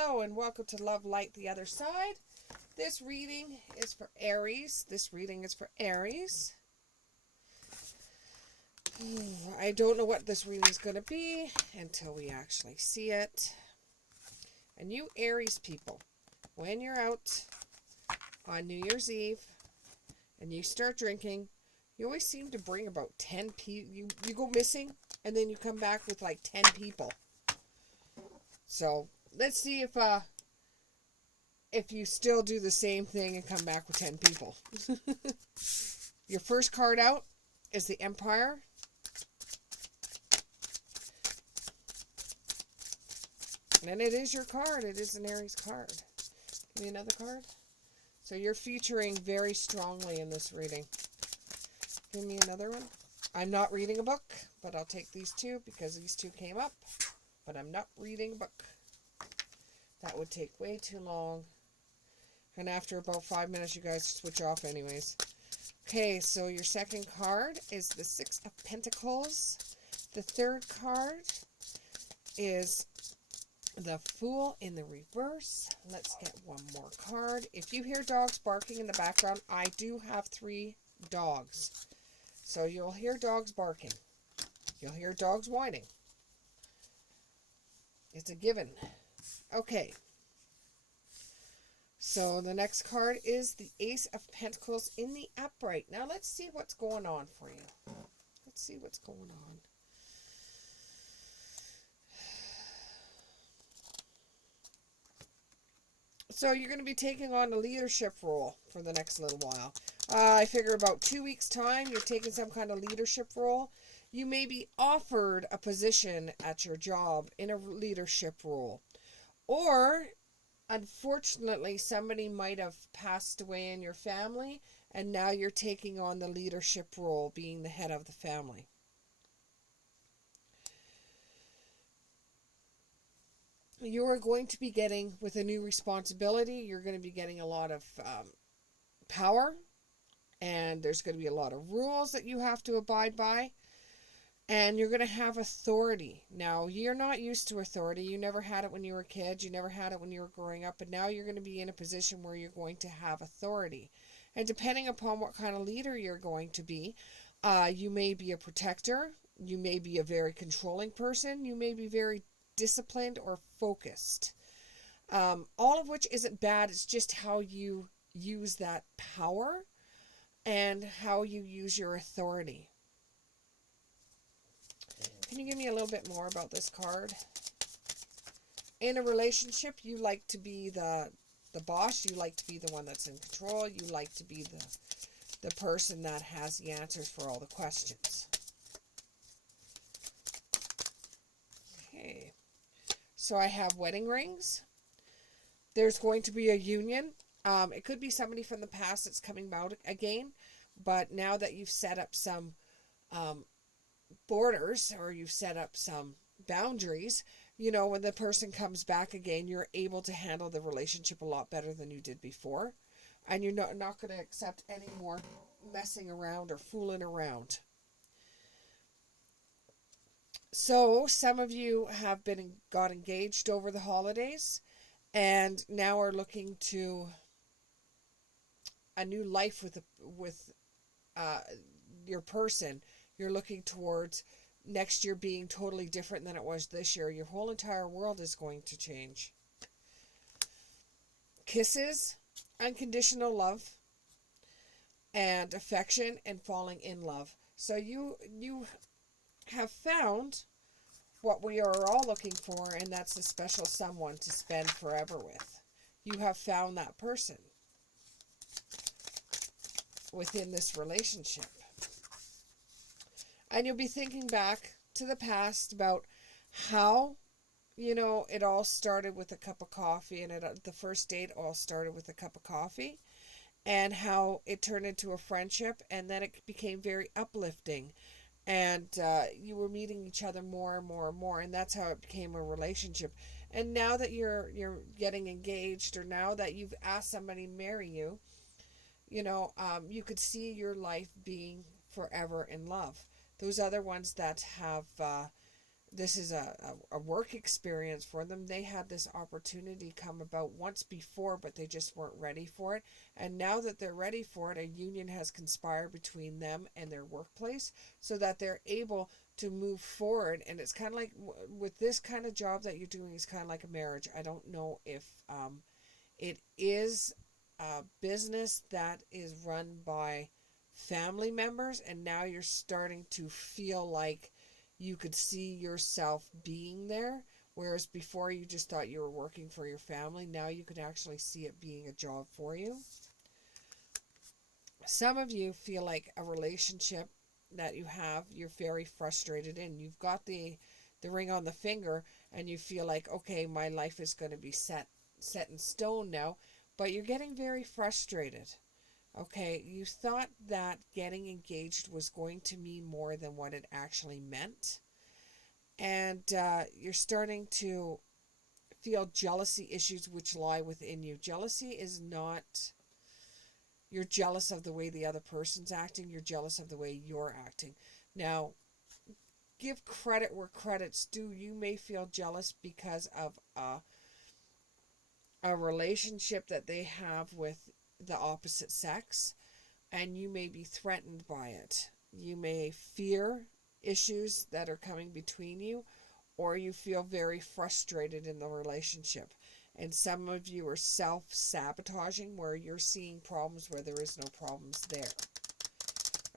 Hello and welcome to Love Light the Other Side. This reading is for Aries. I don't know what this reading is going to be until we actually see it. And you Aries people, when you're out on New Year's Eve and you start drinking, you always seem to bring about 10 people. You go missing and then you come back with like 10 people. So let's see if you still do the same thing and come back with 10 people. Your first card out is the Empire. And it is your card. It is an Aries card. Give me another card. So you're featuring very strongly in this reading. Give me another one. I'm not reading a book, but I'll take these two because these two came up. But I'm not reading a book. That would take way too long. And after about 5 minutes, you guys switch off anyways. Okay, so your second card is the Six of Pentacles. The third card is the Fool in the reverse. Let's get one more card. If you hear dogs barking in the background, I do have 3 dogs. So you'll hear dogs barking. You'll hear dogs whining. It's a given. Okay. So the next card is the Ace of Pentacles in the upright. Now let's see what's going on for you. Let's see what's going on. So you're going to be taking on a leadership role for the next little while. I figure about 2 weeks' time, you're taking some kind of leadership role. You may be offered a position at your job in a leadership role. Or, unfortunately, somebody might have passed away in your family, and now you're taking on the leadership role, being the head of the family. You are going to be getting, with a new responsibility, you're going to be getting a lot of power, and there's going to be a lot of rules that you have to abide by, and you're going to have authority. Now, you're not used to authority. You never had it when you were a kid. You never had it when you were growing up, but now you're going to be in a position where you're going to have authority. And depending upon what kind of leader you're going to be, you may be a protector, you may be a very controlling person, you may be very disciplined or focused. All of which isn't bad. It's just how you use that power and how you use your authority. Can you give me a little bit more about this card? In a relationship, you like to be the boss. You like to be the one that's in control. You like to be the person that has the answers for all the questions. Okay. So I have wedding rings. There's going to be a union. It could be somebody from the past that's coming out again. But now that you've set up some borders, or you've set up some boundaries, you know, when the person comes back again, you're able to handle the relationship a lot better than you did before. And you're not going to accept any more messing around or fooling around. So some of you have got engaged over the holidays and now are looking to a new life with your person. You're looking towards next year being totally different than it was this year. Your whole entire world is going to change. Kisses, unconditional love, and affection, and falling in love. So you have found what we are all looking for, and that's a special someone to spend forever with. You have found that person within this relationship. And you'll be thinking back to the past about how, you know, it all started with a cup of coffee, and the first date all started with a cup of coffee, and how it turned into a friendship, and then it became very uplifting, and you were meeting each other more and more and more, and that's how it became a relationship. And now that you're getting engaged, or now that you've asked somebody to marry you, you know, you could see your life being forever in love. Those other ones that have this is a work experience for them. They had this opportunity come about once before, but they just weren't ready for it. And now that they're ready for it, a union has conspired between them and their workplace so that they're able to move forward. And it's kind of like with this kind of job that you're doing is kind of like a marriage. I don't know if it is a business that is run by family members, and now you're starting to feel like you could see yourself being there, whereas before you just thought you were working for your family. Now you can actually see it being a job for you. Some of you feel like a relationship that you have, you're very frustrated in. You've got the ring on the finger, and you feel like, okay, my life is going to be set in stone now, but you're getting very frustrated. Okay, you thought that getting engaged was going to mean more than what it actually meant. And you're starting to feel jealousy issues which lie within you. Jealousy is not, you're jealous of the way the other person's acting, you're jealous of the way you're acting. Now, give credit where credit's due. You may feel jealous because of a relationship that they have with the opposite sex, and you may be threatened by it. You may fear issues that are coming between you, or you feel very frustrated in the relationship. And some of you are self-sabotaging, where you're seeing problems where there is no problems there.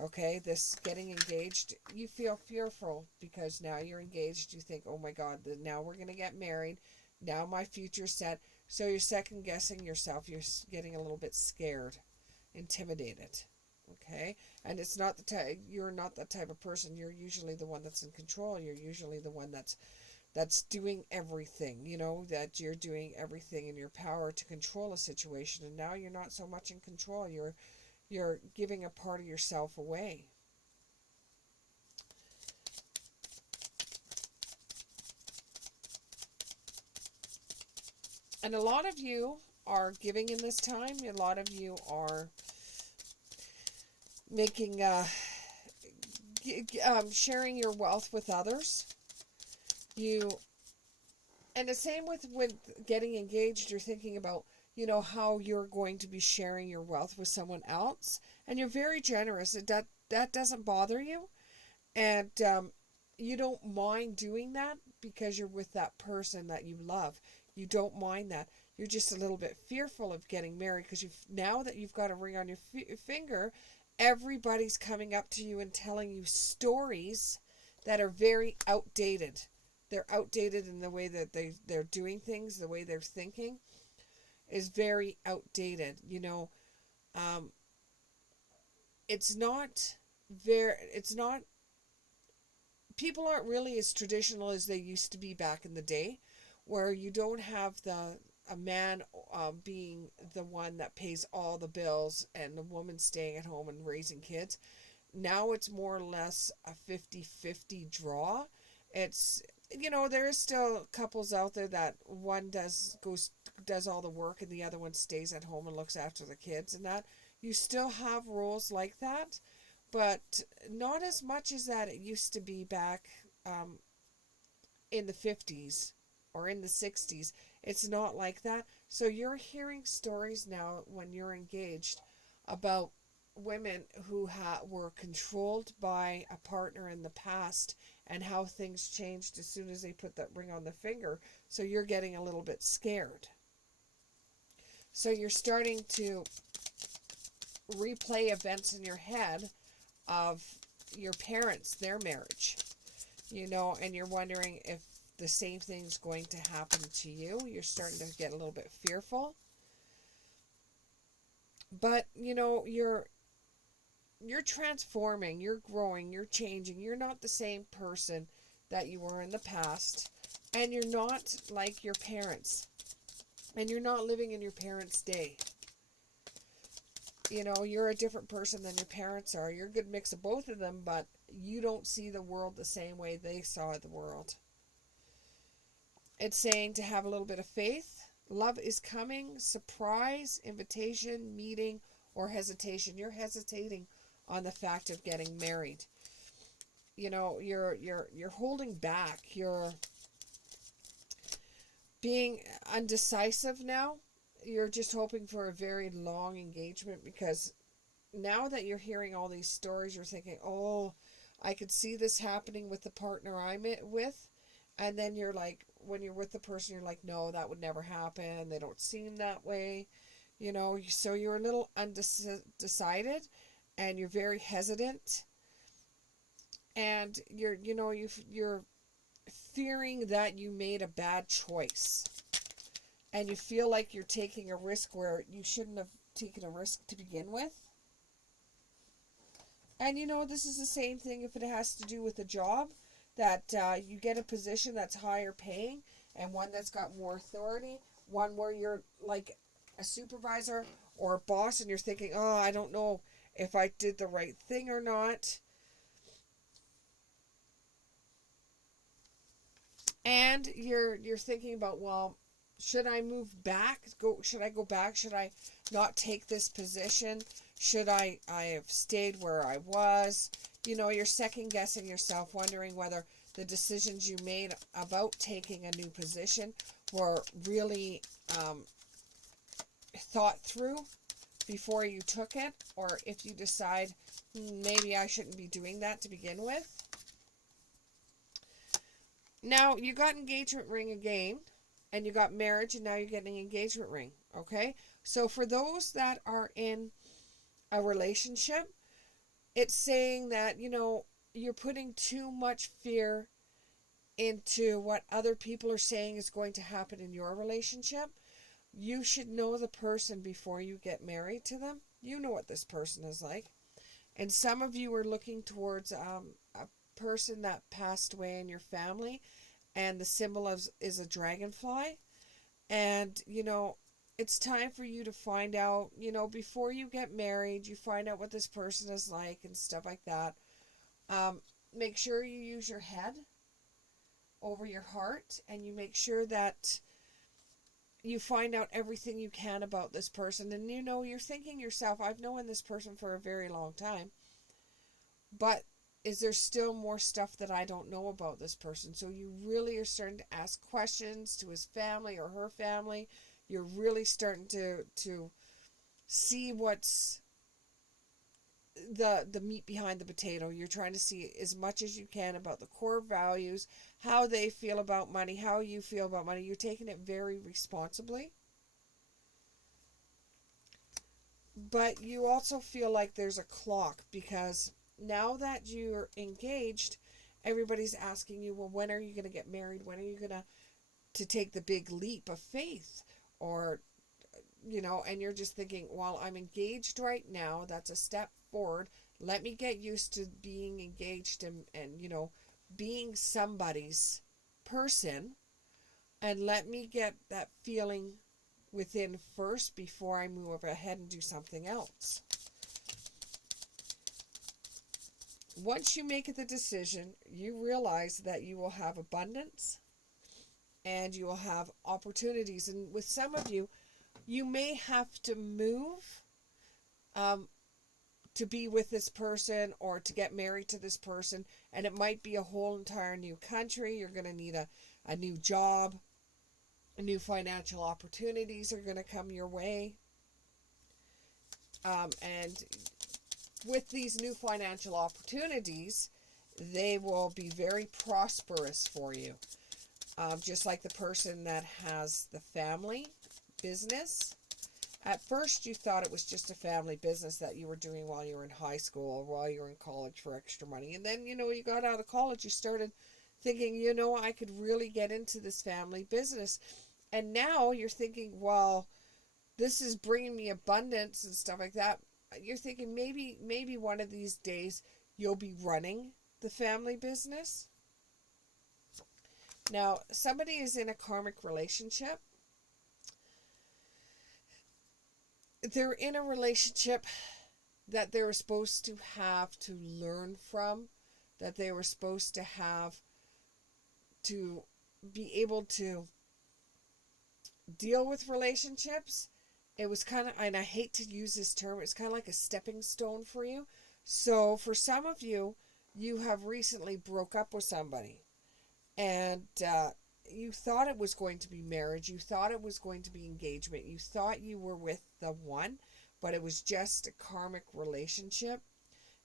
Okay, this getting engaged, you feel fearful because now you're engaged. You think, oh my God, now we're going to get married. Now my future's set. So you're second guessing yourself. You're getting a little bit scared, intimidated. Okay, and it's not the type, you're not that type of person. You're usually the one that's in control. You're usually the one that's doing everything. You know, that you're doing everything in your power to control a situation, and now you're not so much in control. You're giving a part of yourself away. And a lot of you are giving in this time. A lot of you are making sharing your wealth with others. And the same with getting engaged. You're thinking about, you know, how you're going to be sharing your wealth with someone else, and you're very generous. That doesn't bother you, and you don't mind doing that because you're with that person that you love. You don't mind that. You're just a little bit fearful of getting married because now that you've got a ring on your finger, everybody's coming up to you and telling you stories that are very outdated. They're outdated in the way that they're doing things, the way they're thinking is very outdated. You know, it's not people aren't really as traditional as they used to be back in the day, where you don't have a man being the one that pays all the bills and the woman staying at home and raising kids. Now it's more or less a 50-50 draw. It's, you know, there is still couples out there that one does all the work and the other one stays at home and looks after the kids, and that you still have roles like that, but not as much as that it used to be back in the 50s or in the 60s. It's not like that. So you're hearing stories now when you're engaged about women who were controlled by a partner in the past, and how things changed as soon as they put that ring on the finger. So you're getting a little bit scared. So you're starting to replay events in your head of your parents, their marriage, you know, and you're wondering if the same thing's going to happen to you. You're starting to get a little bit fearful. But, you know, you're transforming, you're growing, you're changing. You're not the same person that you were in the past, and you're not like your parents, and you're not living in your parents' day. You know, you're a different person than your parents are. You're a good mix of both of them, but you don't see the world the same way they saw the world. It's saying to have a little bit of faith. Love is coming, surprise, invitation, meeting, or hesitation. You're hesitating on the fact of getting married. you know, you're holding back. You're being undecisive now. You're just hoping for a very long engagement, because now that you're hearing all these stories, you're thinking, oh, I could see this happening with the partner I'm with. And then you're like, when you're with the person, you're like, no, that would never happen. They don't seem that way. You know, so you're a little undecided, and you're very hesitant. And you're fearing that you made a bad choice. And you feel like you're taking a risk where you shouldn't have taken a risk to begin with. And this is the same thing if it has to do with a job, that you get a position that's higher paying, and one that's got more authority, one where you're like a supervisor or a boss, and you're thinking, oh, I don't know if I did the right thing or not. And you're thinking about, well, should I move back? Should I go back? Should I not take this position? Should I have stayed where I was? You're second guessing yourself, wondering whether the decisions you made about taking a new position were really thought through before you took it, or if you decide maybe I shouldn't be doing that to begin with. Now, you got engagement ring again, and you got marriage, and now you're getting an engagement ring, okay? So for those that are in a relationship, it's saying that, you're putting too much fear into what other people are saying is going to happen in your relationship. You should know the person before you get married to them. You know what this person is like. And some of you are looking towards a person that passed away in your family, and the symbol is a dragonfly. And it's time for you to find out, before you get married, you find out what this person is like and stuff like that. Make sure you use your head over your heart, and you make sure that you find out everything you can about this person. And you're thinking yourself, I've known this person for a very long time, but is there still more stuff that I don't know about this person? So you really are starting to ask questions to his family or her family. You're really starting to see what's the meat behind the potato. You're trying to see as much as you can about the core values, how they feel about money, how you feel about money. You're taking it very responsibly. But you also feel like there's a clock, because now that you're engaged, everybody's asking you, well, when are you going to get married? When are you going to take the big leap of faith? Or, and you're just thinking, well, I'm engaged right now. That's a step forward. Let me get used to being engaged and being somebody's person. And let me get that feeling within first before I move ahead and do something else. Once you make the decision, you realize that you will have abundance and you will have opportunities. And with some of you, you may have to move to be with this person or to get married to this person. And it might be a whole entire new country. You're going to need a new job. New financial opportunities are going to come your way. And with these new financial opportunities, they will be very prosperous for you. Just like the person that has the family business. At first, you thought it was just a family business that you were doing while you were in high school or while you were in college for extra money. And then, you got out of college, you started thinking, I could really get into this family business. And now you're thinking, well, this is bringing me abundance and stuff like that. You're thinking maybe one of these days you'll be running the family business. Now, somebody is in a karmic relationship. They're in a relationship that they were supposed to have to learn from, that they were supposed to have to be able to deal with relationships. It was kind of, and I hate to use this term, it's kind of like a stepping stone for you. So for some of you, you have recently broke up with somebody, and you thought it was going to be marriage, you thought it was going to be engagement, you thought you were with the one, but it was just a karmic relationship.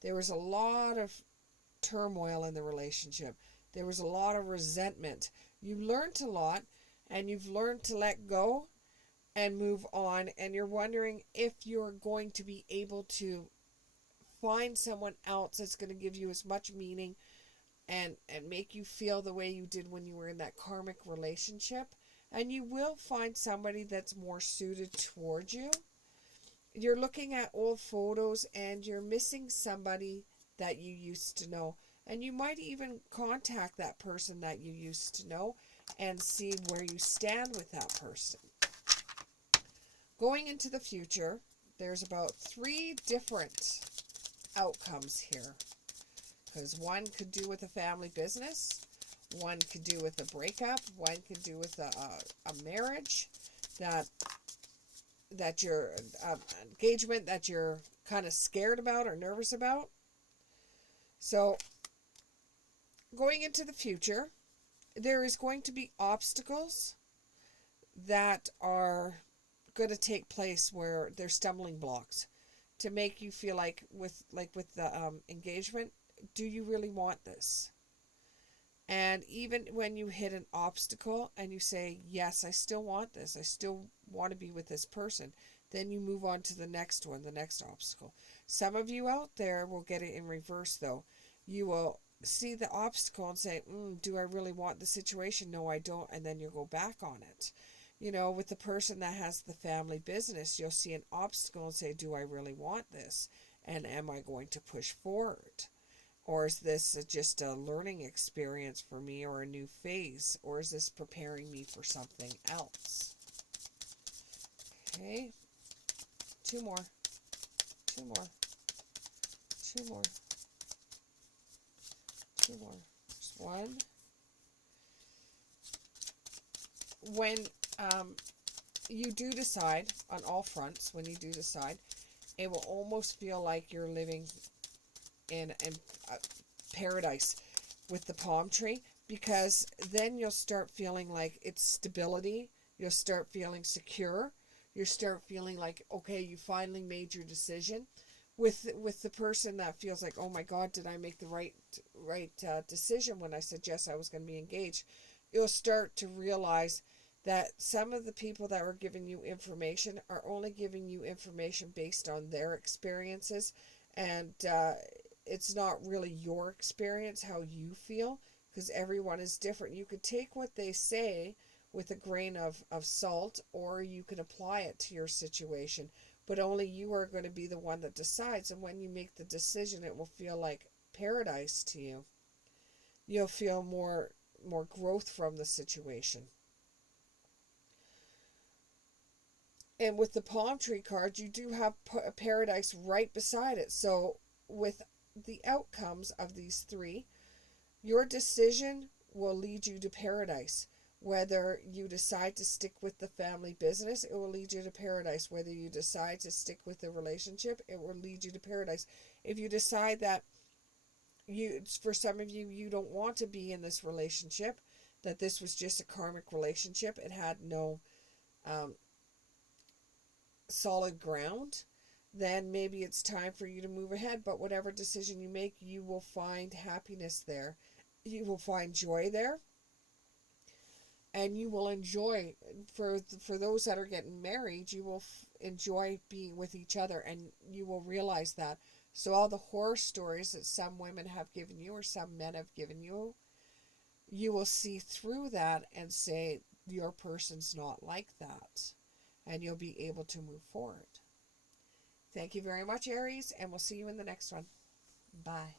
There was a lot of turmoil in the relationship. There was a lot of resentment. You learned a lot, and you've learned to let go and move on, and you're wondering if you're going to be able to find someone else that's going to give you as much meaning and make you feel the way you did when you were in that karmic relationship. And you will find somebody that's more suited towards you. You're looking at old photos and you're missing somebody that you used to know. And you might even contact that person that you used to know and see where you stand with that person. Going into the future, there's about 3 different outcomes here. Because one could do with a family business, one could do with a breakup, one could do with a marriage, that you're engagement that you're kind of scared about or nervous about. So going into the future, there is going to be obstacles that are going to take place where they're stumbling blocks to make you feel like with the engagement, do you really want this? And even when you hit an obstacle and you say, yes, I still want this, I still want to be with this person, then you move on to the next one, the next obstacle. Some of you out there will get it in reverse though. You will see the obstacle and say, do I really want the situation? No, I don't. And then you'll go back on it. You know, with the person that has the family business, you'll see an obstacle and say, do I really want this? And am I going to push forward? Or is this just a learning experience for me, or a new phase? Or is this preparing me for something else? Okay. 2 more. 2 more. 2 more. 2 more. Just 1. When you do decide, on all fronts, when you do decide, it will almost feel like you're living in paradise with the palm tree, because then you'll start feeling like it's stability. You'll start feeling secure. You start feeling like, okay, you finally made your decision. With the person that feels like, oh my God, did I make the right decision when I said yes, I was going to be engaged? You'll start to realize that some of the people that were giving you information are only giving you information based on their experiences, and it's not really your experience, how you feel, because everyone is different. You could take what they say with a grain of salt, or you can apply it to your situation, but only you are going to be the one that decides. And when you make the decision, it will feel like paradise to you. You'll feel more growth from the situation. And with the palm tree card, you do have paradise right beside it. So with the outcomes of these 3, your decision will lead you to paradise. Whether you decide to stick with the family business, it will lead you to paradise. Whether you decide to stick with the relationship, it will lead you to paradise. If you decide that for some of you, you don't want to be in this relationship, that this was just a karmic relationship, it had no solid ground, then maybe it's time for you to move ahead. But whatever decision you make, you will find happiness there. You will find joy there. And you will enjoy, for those that are getting married, you will enjoy being with each other, and you will realize that. So all the horror stories that some women have given you, or some men have given you, you will see through that and say, your person's not like that. And you'll be able to move forward. Thank you very much, Aries, and we'll see you in the next one. Bye.